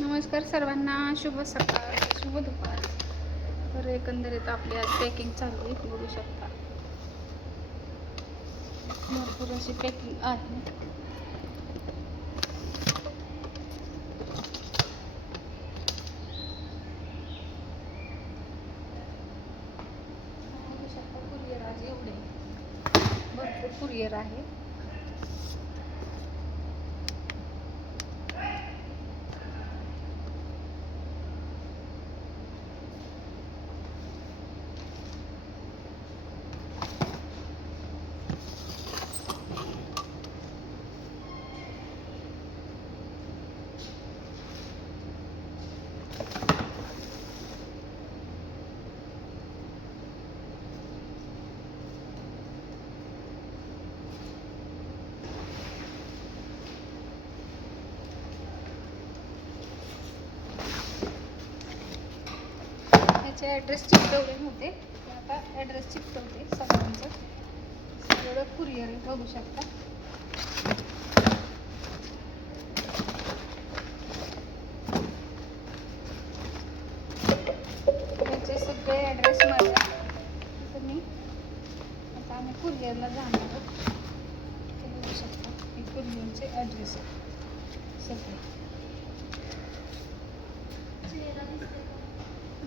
नमस्कार सर्वांना, शुभ सकाळ, शुभ दुपार. तर एकंदरीत आपली आज पॅकिंग चालू आहे, बघू शकता. भरपूर अशी पॅकिंग आहे. बघू शकता कुरिअर आज एवढे भरपूर कुरिअर आहे. ॲड्रेस चिकटवले नव्हते, आता ॲड्रेस चिकटवते सगळ्यांचं. सगळं कुरिअर बघू शकता. त्याचे सगळे ॲड्रेस माझ्या तसं मी आता आम्ही कुरिअरला जाणार आहोत. ते बघू शकता हे कुरिअरचे ॲड्रेस सगळे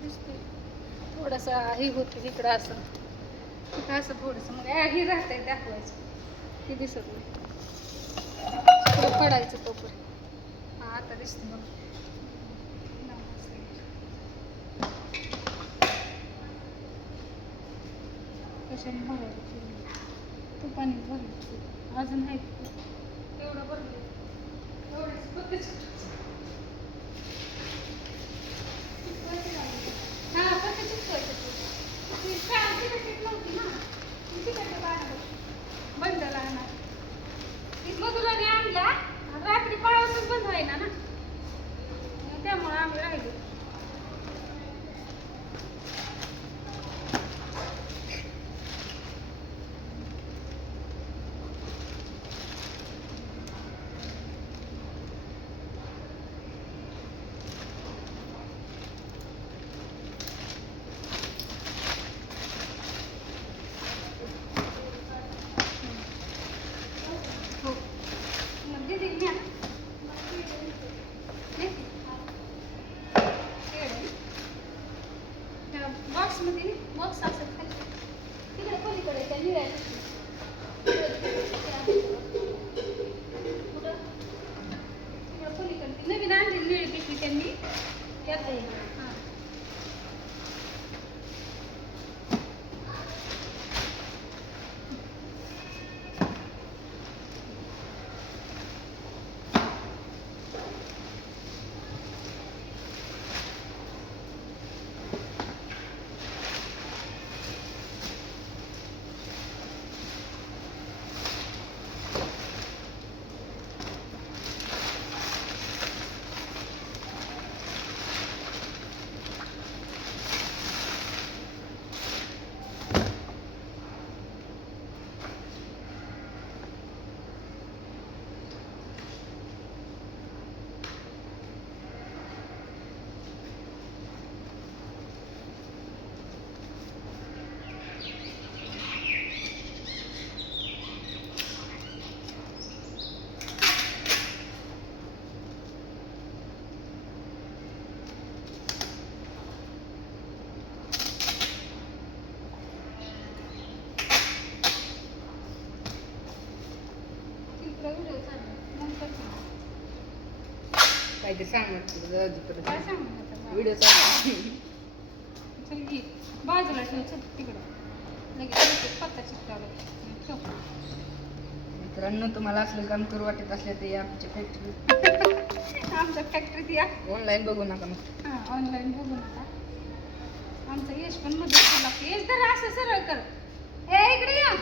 दिसते. थोडासा हे होतं इकडं असं थोडंसं मग हे राहतंय दाखवायचं, ते दिसत नाही पडायचं तोपर्यंत. हा आता दिसते बघ. कशाने भरायला तू पाणी भरलं अजून आहे एवढं भरलं एवढंच फक्त. हा फक्त चिकटवायचं नव्हती ना बंद राहणार. मधुराने आणला रात्री पाळावतच बंद व्हायना ना, त्यामुळे आम्ही राहिलो. बॉक्समध्ये बॉक्स असत खाली तिकडे पलीकडे त्या निळ्या कुठं तिकडं पलीकडे नवीन आणली निळी पिशवी त्यांनी त्यात आहे. हां काय ते सांग काय सांगू व्हिडिओ चालू. चल घे बाजूला ठेव. चल तिकडं लगेच पत्ता चिकटावला ठेव. मित्रांनो, तुम्हाला असलं काम करू वाटत असलं ते आमच्या फॅक्टरी आमच्या फॅक्टरीत या. ऑनलाईन बघू नका मग. हां ऑनलाईन बघू नका. आमचा यश पण मध्ये लागते. यश तर असं सरळ कर. ए इकडे या.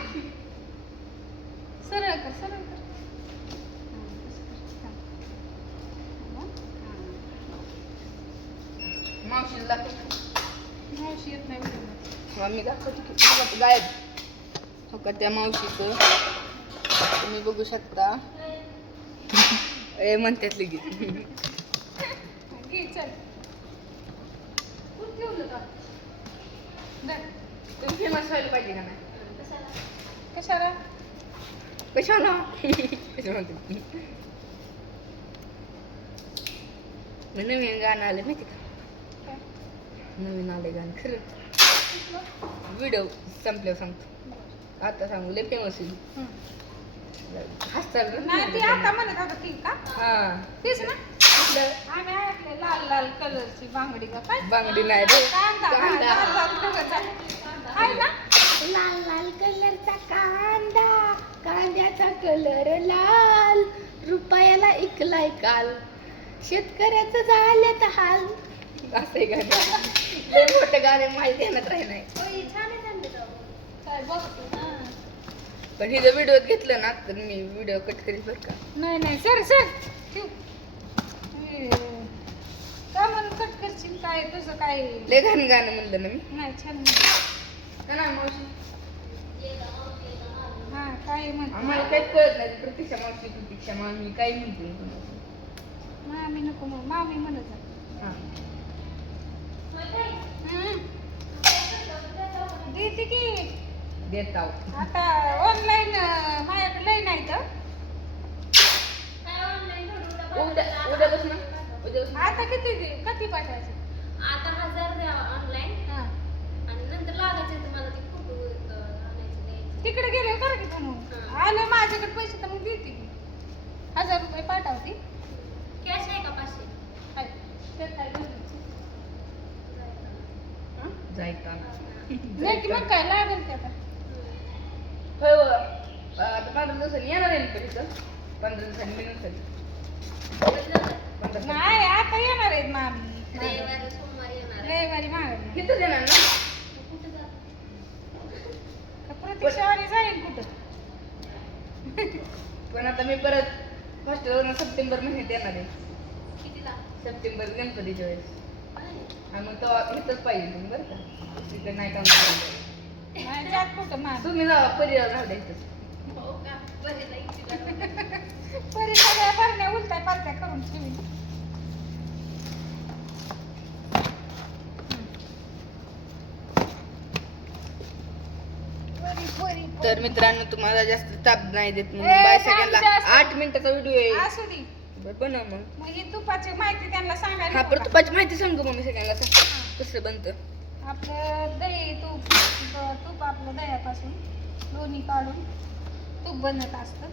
सरळ कर सरळ कर. मावशीला दाखव. मावशी येत नाही व्हिडिओ. मी दाखवते की बघा गायब हो का त्या मावशीचं तुम्ही बघू शकता. ए म्हणतात लगेच घे चल. कुठं ठेवलं का? धर. तुम्ही फेमस व्हायला पाहिजे का नाही? कशाला? कशाला? कसं म्हणते मी नवीन गाणं आलं माहिती का? काय? नवीन आले गाणं खरं व्हिडिओ संपल्यावर सांगतो. आता सांगू लय फेमस होईल. हसतात नाही ती आता म्हणत होता ती का? हा तीच ना? आम्ही ऐकले लाल लाल कलरची बांगडी का काय? बांगडी नाही रे. कांदा कांदा. लाल लाल कलरचा आहे ना? लाल लाल कलरचा कांदा, कांद्याचा कलर लाल, रुपयाला इकलाय काल, शेतकऱ्याचं झाल्यात हाल. असे गाणे लय मोठे गाणे माहिती ध्यानात राहिले. काय बघतो ना. पण हिचं व्हिडिओ घेतलं ना तर मी व्हिडिओ कट करीत बरं का. नाही नाही सर सर ठेव. का म्हणून कट करशील काय तुझं काय? लय घाण गाणं म्हणलं ना मी. नाही छान नाही. का नाही मावशी? हा काय म्हणतो? आम्हाला काहीच कळत नाही. प्रतीक्षा मावशी प्रतीक्षा मामी काही म्हणते. मामी नको मग मामी म्हणत जा. हा देते की देत आहो. आता ऑनलाईन माझ्याकडे लई नाही तर उद्यापासून आता किती पाठवायचं? आता 1000 द्या ऑनलाईन हा आणि नंतर लागायचं तुम्हाला ते फोटो आणायचं द्यायचं. तिकडे गेले करा की म्हणून हा. आले माझ्याकडे पैसे तर मग देते की 1000 रुपये पाठवते. कॅश आहे का 500? हाय. त्यात काय गरज? जायचं नाही की मग काय लागेल ते आता. होय हो. आता 15 दिवसांनी येणार आहे ना इथं. 15 दिवसांनी मिळून नाही आता येणार आहेत मामी. रविवारी सोमवारी येणार आहे. रविवारी मागणी किती देणार ना? कुठे जात? प्रतीक्षावारी जाईल कुठं? पण आता मी परत हॉस्टेलवरून सप्टेंबर महिन्यात येणार आहे. कितीला? सप्टेंबर गणपतीच्या वेळेस. आहे. आणि मग तेव्हा इथंच पाहिजे तुम्ही बरं का. तिकडे नाही काम करायचं. नाही जात कुठं मामी. तुम्ही जावा परिवार राहू द्या इथंच. हो का? बरं नाही तिला. परी सगळ्या भरण्या उलट्या पालत्या करून ठेवी. तर मित्रांनो तुम्हाला जास्त ताप नाही देत म्हणून ए, बाय थांब सगळ्यांना जास्त. 8 मिनिटाचा व्हिडिओ आहे. असू दे. बरं बनव मग. मग ही तुपाची माहिती त्यांना सांगायला हा नको परत का? तुपाची माहिती सांगू मग मी सगळ्यांना कसं बनतं. आपलं दही तूप आपलं दह्यापासून दोन्ही काढून तूप बनत असतं.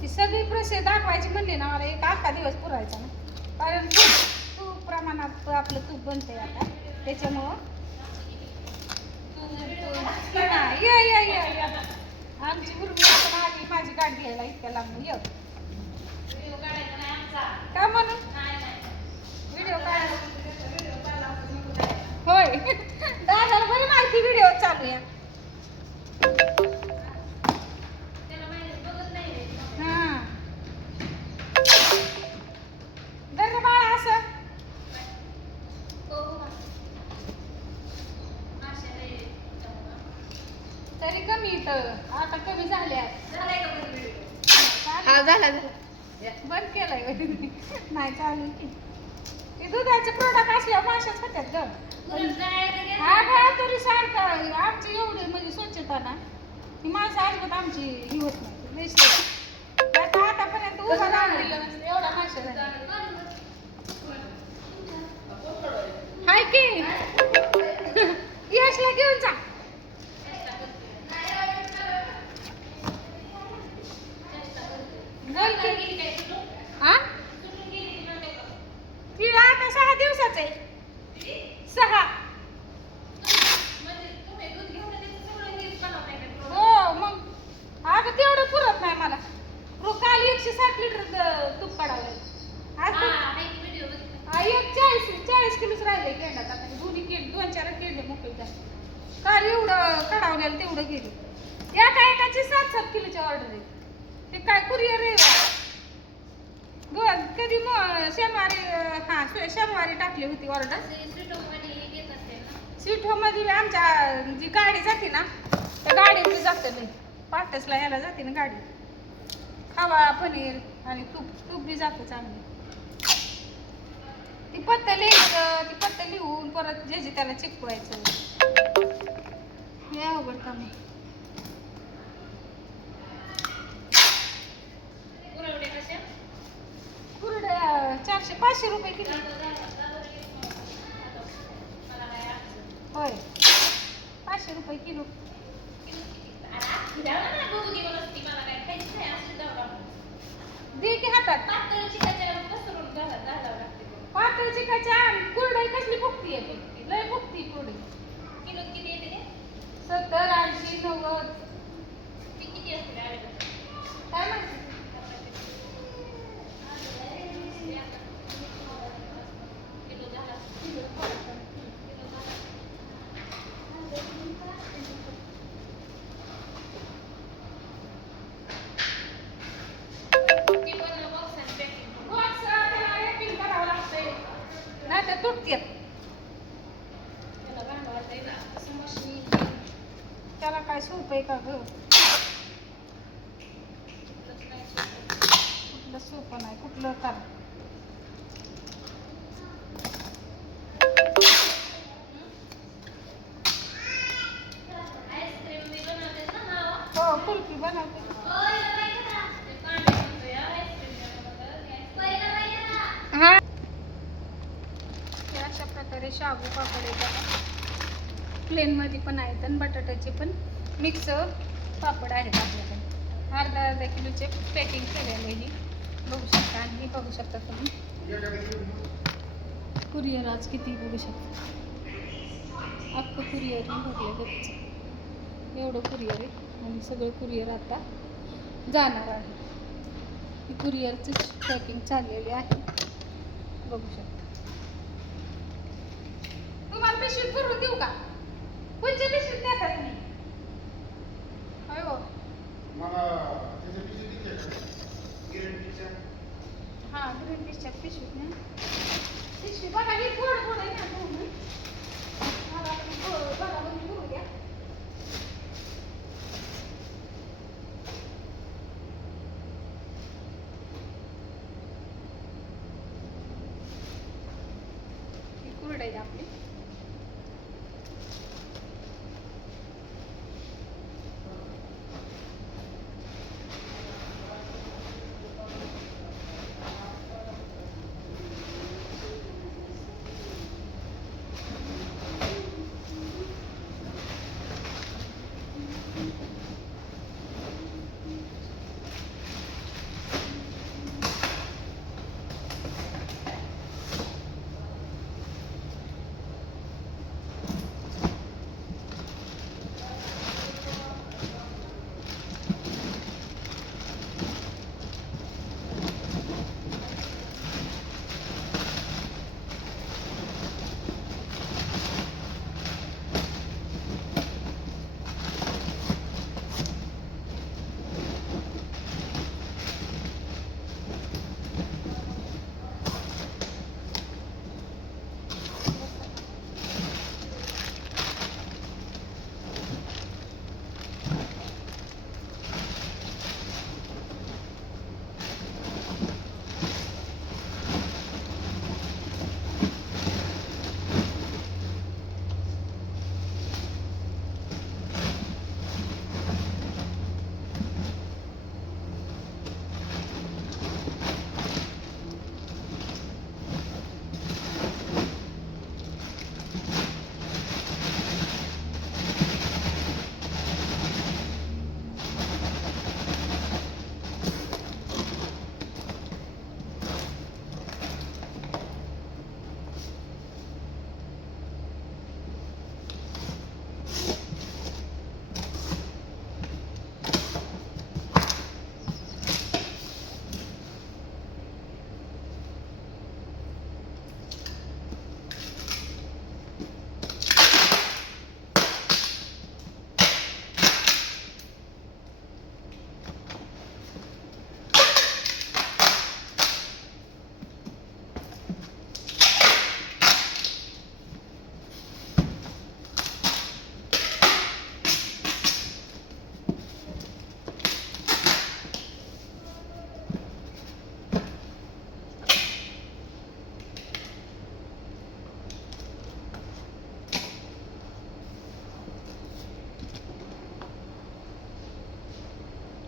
ती सगळी प्रोसेस दाखवायची म्हणली ना मला एक अख्खा दिवस पुरायचा ना. कारण तूप प्रमाणात आपलं तूप बनतंय आता त्याच्यामुळं आमची मुलगी पण आली माझी गाठ घ्यायला इतक्या लांब ये का म्हणून व्हिडिओ काढायला होय दादाला बरी माहिती व्हिडिओ चालू आहे. त्याला माहिती बघत नाही रे. हा दर बाळा असं हो का? माश्या नाही. तरी कमी इथं आता कमी झाल्या. झालाय का बरं व्हिडिओ? हा झाला झाला. बंद केलाय नाही चालू की ते दुधाचे प्रोडक्ट असल्यावर माशाच होत्यात ग. उलट जायचं गेलं. हा का तरी सारखं आमची एवढी म्हणजे स्वच्छता ना ही माणसं अजिबात आमची ही होत नाही लई शेत. आता आतापर्यंत उभा राहून दिलं नसतं एवढा माशा झाला. हाय की यशला घेऊन जा. बोल की. हा ती आता 6 दिवसाचं आहे. 6 हो मग आता तेवढं पुरत नाही मला. काल 160 लिटर तूप काढावं. आज एक 40 किलोच राहिले केंडात. आता दोन्ही केंड 2-4 केंडे मोकळे झाले. काल एवढं काढावलेलं तेवढं गेले. एकाची 7-7 किलोची ऑर्डर आहे. ते काय कुरिअर आहे कधी शनिवारी शनिवारी टाकली होती ऑर्डर. स्वीट होम मध्ये आमच्या जी गाडी जाते ना त्या गाडीत जाते नाही. पाटसला यायला जाते ना गाडी. खावा पनीर आणि तूप बी जातं चांगलं. ती पत्ता लिहायचं, ती पत्ता लिहून परत जे त्याला चिकवायचं. हे अवघड काम आहे. कुरवड्या कशा? कुरड्या 400-500 रुपये किलो. मला काय अडचण. होय 500 रुपये किलो. द्यावं ना बघू दे मला ती मला काय खायचं नाही असं द्यावं. दे की हातात. पातळ चिकाच्या पसरून घालावं लागते. पातळ चिकाच्या कुरडई कसली फुगती आहे ती? लय फुगती कुरडई. किलो किती येते ते? 70, 80, 90. ती किती असते गाडीला? काय माहिती? किलो झाला. ते पण बॉक्स आणि पॅकिंग. बॉक्स त्याला wrapping करावं लागतंय. नाही तर तुटतात. त्याला भांडवल आहे ना. असं मशीन. त्याला काय सोपं आहे का ग? कुठलं सोपं नाही, कुठलं करा. आईस्क्रीम मी बनवते ना मावा. हो कुल्फी बनवते. ते पाणी म्हणतो या आईस्क्रीम बनवतात. हा हे अशा प्रकारे शाबू पापड येतात. प्लेनमध्ये पण आहेत आणि बटाट्याचे पण मिक्स पापड आहेत आपल्याकडे. अर्धा किलोचे पॅकिंग केलेले ही बघू शकता. आणि हे बघू शकता तुम्ही कुरिअर आज किती बघू शकता. अख्खं कुरिअर भरलं गच्च एवढं कुरिअर आहे. आणि सगळं कुरिअर आता जाणार आहे. ही कुरिअरची पॅकिंग चाललेली आहे बघू शकता. तुम्हाला पिशवीत भरून देऊ का? कोणत्या पिशवीत देता तुम्ही? होय हो. हां ग्रीन पीसच्या पिशवीत ना. पिशवी बघा ही थोडं थोडं आहे ना तुम्ही. मला बघा म्हणजे भरू द्या. ही कुरडई आहे आपली.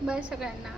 बाय सगळ्यांना.